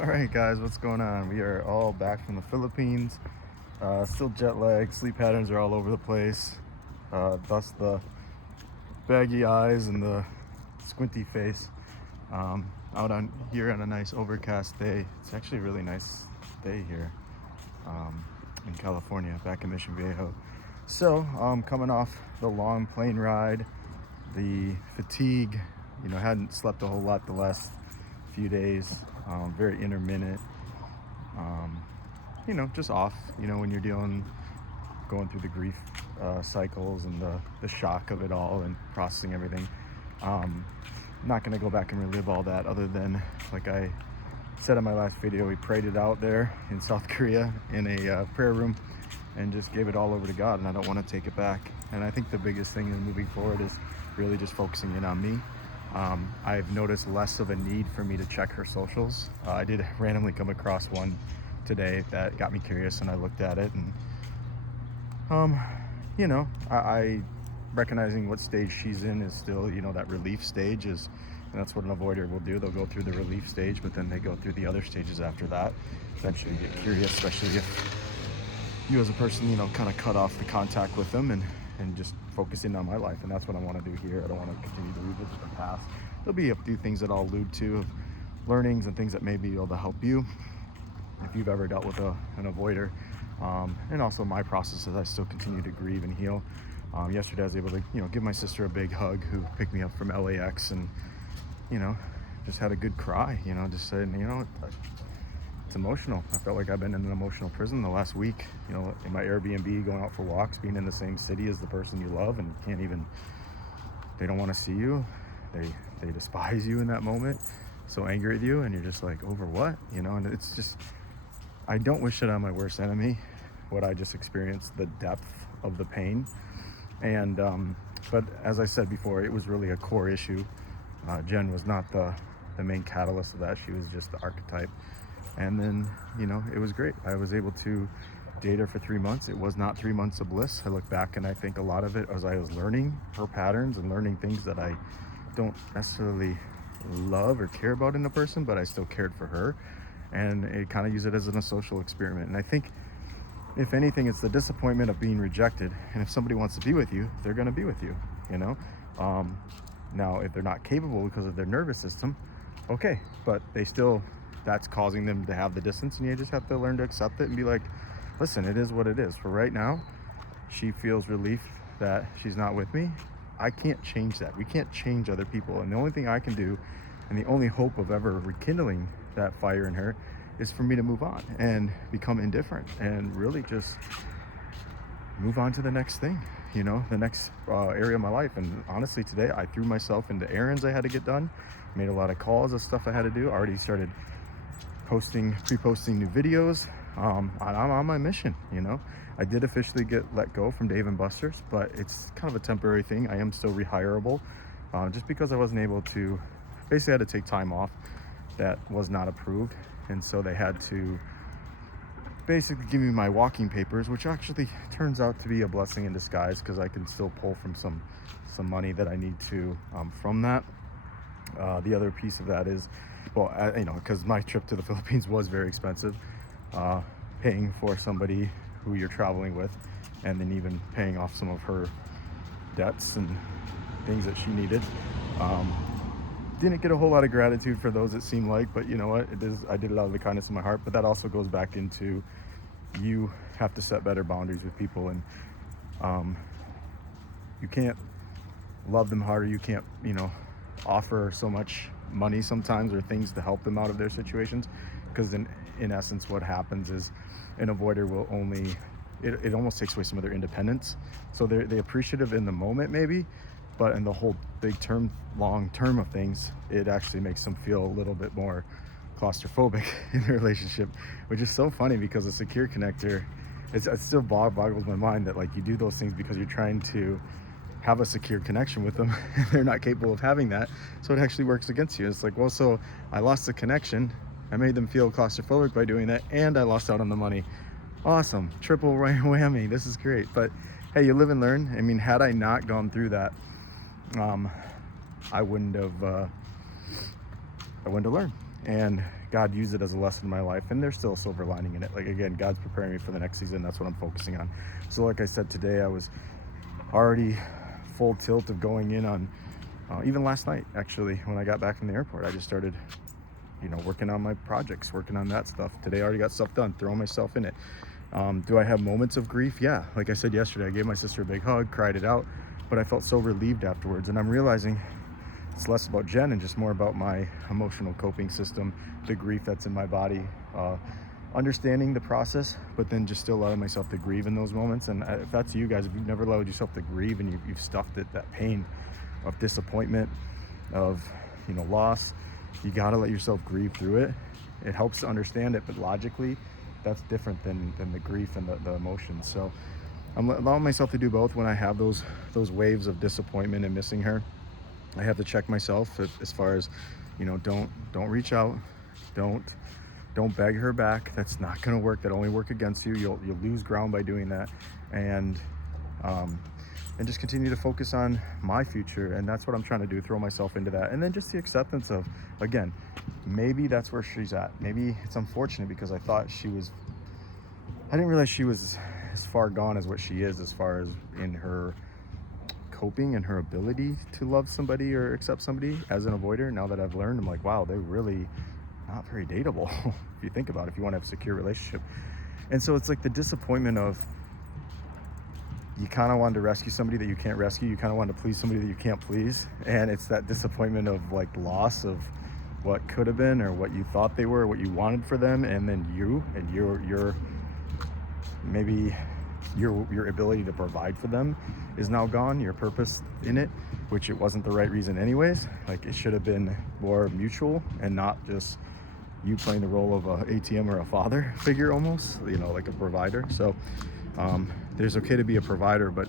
All right, guys, what's going on? We are all back from the Philippines. Still jet lagged. Sleep patterns are all over the place. Thus the baggy eyes and the squinty face. Out on here on a nice overcast day. It's actually a really nice day here in California, back in Mission Viejo. So, coming off the long plane ride, the fatigue, hadn't slept a whole lot the last few days, very intermittent, um, just off, when you're going through the grief cycles and the shock of it all and processing everything. Not going to go back and relive all that, other than, like I said in my last video, we prayed it out there in South Korea in a prayer room and just gave it all over to God, and I don't want to take it back. And I think the biggest thing in moving forward is really just focusing in on me. I've noticed less of a need for me to check her socials. I did randomly come across one today that got me curious, and I looked at it, and I recognizing what stage she's in is still, that relief stage is, and that's what an avoider will do. They'll go through the relief stage, but then they go through the other stages after that. Eventually get curious, especially if you as a person, kind of cut off the contact with them and just focus in on my life. And that's what I want to do here. I don't want to continue to revisit the past. There'll be a few things that I'll allude to of learnings and things that may be able to help you if you've ever dealt with an avoider. And also my process as I still continue to grieve and heal. Yesterday I was able to, give my sister a big hug, who picked me up from LAX, and, just had a good cry, just saying, it's emotional. I felt like I've been in an emotional prison the last week, in my Airbnb, going out for walks, being in the same city as the person you love, and you can't even, they don't want to see you. They despise you in that moment, so angry at you, and you're just like, over what? And it's just, I don't wish it on my worst enemy, what I just experienced, the depth of the pain. And but as I said before, it was really a core issue. Jen was not the main catalyst of that. She was just the archetype. And then, it was great. I was able to date her for 3 months. It was not 3 months of bliss. I look back and I think a lot of it as I was learning her patterns and learning things that I don't necessarily love or care about in a person, but I still cared for her. And it kind of use it as a social experiment. And I think, if anything, it's the disappointment of being rejected. And if somebody wants to be with you, they're going to be with you, Now, if they're not capable because of their nervous system, okay, but that's causing them to have the distance, and you just have to learn to accept it and be like, listen, it is what it is. For right now, she feels relief that she's not with me. I can't change that. We can't change other people. And the only thing I can do, and the only hope of ever rekindling that fire in her, is for me to move on and become indifferent and really just move on to the next thing, the next area of my life. And honestly, today I threw myself into errands I had to get done, made a lot of calls of stuff I had to do. I already started pre-posting new videos. I'm on my mission. I did officially get let go from Dave & Buster's, but it's kind of a temporary thing. I am still rehireable, just because I wasn't able to, basically had to take time off that was not approved. And so they had to basically give me my walking papers, which actually turns out to be a blessing in disguise, because I can still pull from some money that I need to from that. The other piece of that is, because my trip to the Philippines was very expensive, paying for somebody who you're traveling with, and then even paying off some of her debts and things that she needed. Didn't get a whole lot of gratitude for those, it seemed like, but you know what, I did it out of the kindness of my heart. But that also goes back into, you have to set better boundaries with people, and you can't love them harder. You can't offer so much money sometimes or things to help them out of their situations, because in essence what happens is an avoider will only, it almost takes away some of their independence. So they're appreciative in the moment maybe, but in the whole long term of things, it actually makes them feel a little bit more claustrophobic in the relationship, which is so funny, because a secure connector, it still boggles my mind that, like, you do those things because you're trying to have a secure connection with them and they're not capable of having that, so it actually works against you. It's like, well, so I lost the connection, I made them feel claustrophobic by doing that, and I lost out on the money. Awesome, triple whammy, this is great. But hey, you live and learn. I mean, had I not gone through that, I wouldn't have learned. And God used it as a lesson in my life, and there's still a silver lining in it. Like, again, God's preparing me for the next season. That's what I'm focusing on. So like I said, today I was already full tilt of going in on, even last night, actually, when I got back from the airport, I just started, working on my projects, working on that stuff. Today I already got stuff done, throwing myself in it. Do I have moments of grief? Yeah. Like I said yesterday, I gave my sister a big hug, cried it out, but I felt so relieved afterwards. And I'm realizing it's less about Jen and just more about my emotional coping system, the grief that's in my body, understanding the process, but then just still allowing myself to grieve in those moments. And if that's you guys, if you've never allowed yourself to grieve and you've stuffed it, that pain of disappointment, of loss, you got to let yourself grieve through it. It helps to understand it, but logically that's different than the grief and the emotions. So I'm allowing myself to do both. When I have those waves of disappointment and missing her, I have to check myself as far as, don't reach out, don't beg her back. That's not going to work. That only work against you. You'll lose ground by doing that. And just continue to focus on my future. And that's what I'm trying to do, throw myself into that. And then just the acceptance of, again, maybe that's where she's at. Maybe it's unfortunate because I didn't realize she was as far gone as what she is, as far as in her coping and her ability to love somebody or accept somebody as an avoider. Now that I've learned, I'm like, wow, they're really not very dateable if you think about it, if you want to have a secure relationship. And so it's like the disappointment of, you kind of wanted to rescue somebody that you can't rescue, you kind of wanted to please somebody that you can't please, and it's that disappointment of like loss of what could have been or what you thought they were, what you wanted for them, and then your maybe your ability to provide for them is now gone, your purpose in it, which it wasn't the right reason anyways. Like, it should have been more mutual and not just you playing the role of a ATM or a father figure almost, like a provider. So there's okay to be a provider, but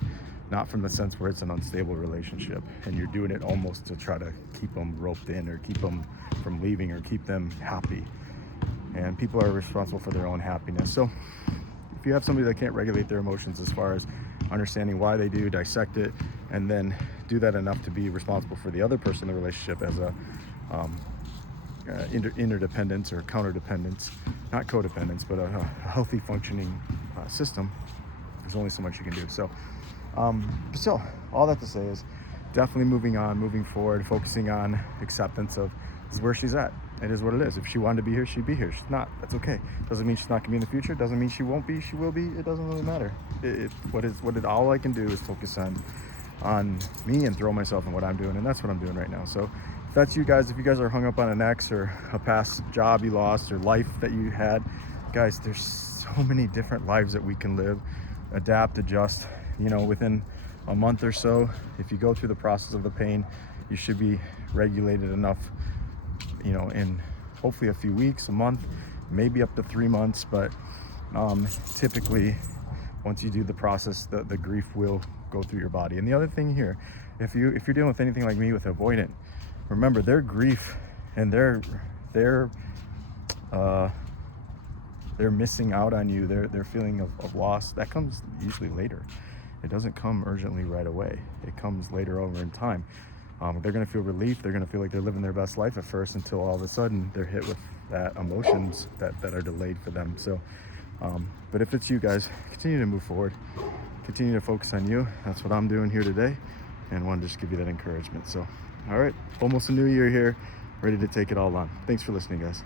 not from the sense where it's an unstable relationship and you're doing it almost to try to keep them roped in or keep them from leaving or keep them happy. And people are responsible for their own happiness. So if you have somebody that can't regulate their emotions as far as understanding why they do, dissect it, and then do that enough to be responsible for the other person in the relationship as a interdependence or counterdependence, not codependence, but a healthy functioning system, there's only so much you can do. So still, all that to say is definitely moving on, moving forward, focusing on acceptance of this is where she's at. It is what it is. If she wanted to be here, she'd be here. She's not. That's okay. Doesn't mean she's not gonna be in the future. Doesn't mean she won't be. She will be. It doesn't really matter. All I can do is focus on me and throw myself in what I'm doing, and that's what I'm doing right now. So if that's you guys, if you guys are hung up on an ex or a past job you lost or life that you had, guys, there's so many different lives that we can live, adapt, adjust. Within a month or so, if you go through the process of the pain, you should be regulated enough, in hopefully a few weeks, a month, maybe up to 3 months. But typically, once you do the process, the grief will go through your body. And the other thing here, if you're dealing with anything like me with avoidant, remember their grief and their missing out on you, their feeling of loss, that comes usually later. It doesn't come urgently right away. It comes later over in time. They're going to feel relief. They're going to feel like they're living their best life at first until all of a sudden they're hit with that emotions that are delayed for them. So, but if it's you guys, continue to move forward. Continue to focus on you. That's what I'm doing here today, and wanted to just give you that encouragement. So, all right, almost a new year here, ready to take it all on. Thanks for listening, guys.